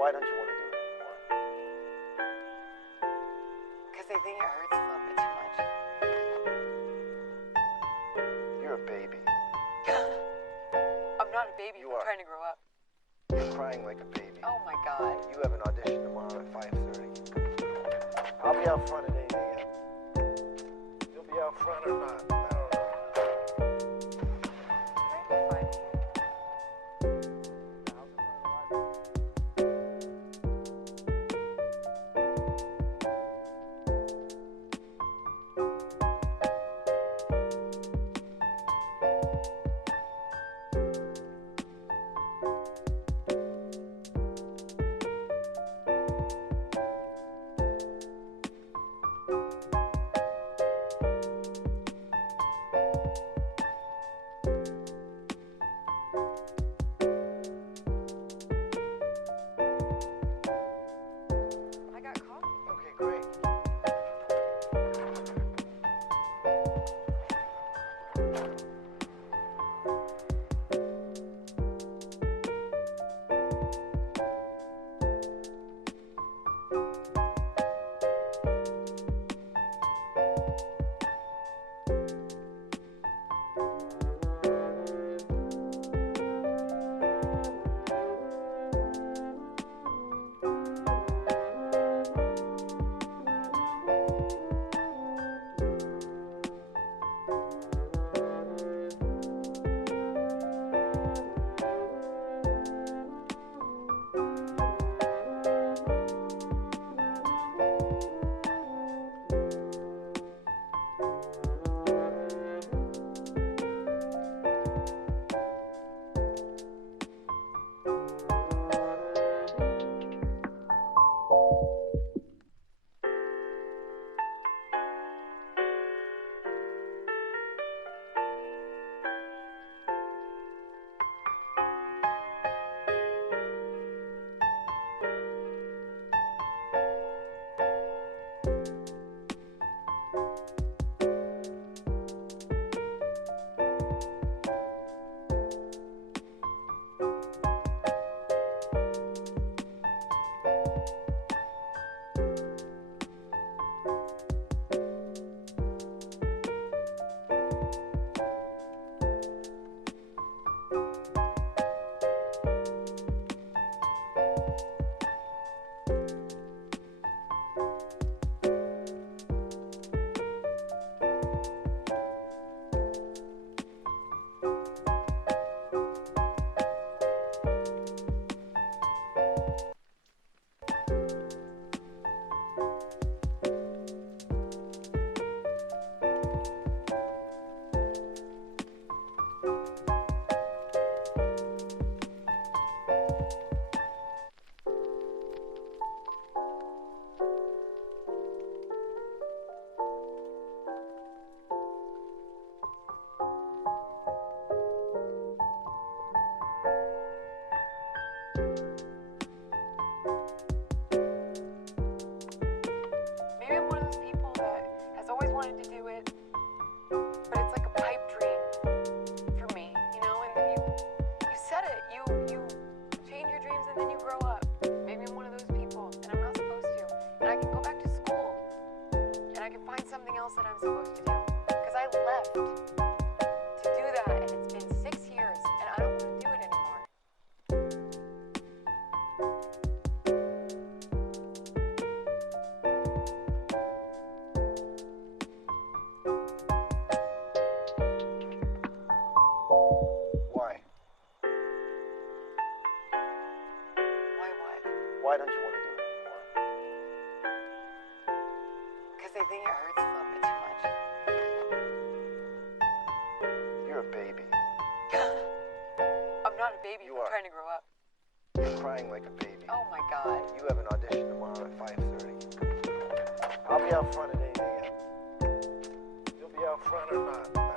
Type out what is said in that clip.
Why don't you want to do it anymore? Because they think it hurts a little bit too much. You're a baby. I'm not a baby. You I'm are. trying to grow up. You're crying like a baby. Oh my God. You have an audition tomorrow at 5:30. I'll be out front at 8 a.m. You'll be out front or not? I don't know. Fine. I got coffee. Okay, great. Maybe I'm one of those people that has always wanted to do it, but it's like a pipe dream for me, you know. And then you set it, you change your dreams, and then you grow up. Maybe I'm one of those people, and I'm not supposed to. And I can go back to school, and I can find something else that I'm supposed to do. Because I left to do that, and it's been 6 years, and I don't want to do it anymore. Why? Why what? Why don't you want to do it anymore? Because they think it hurts a little bit too much. You're a baby. I'm not a baby. You I'm are. trying to grow up. You're crying like a baby. Oh my God. You have an audition tomorrow at 5:30. I'll be out front at 8 a.m. You'll be out front or not?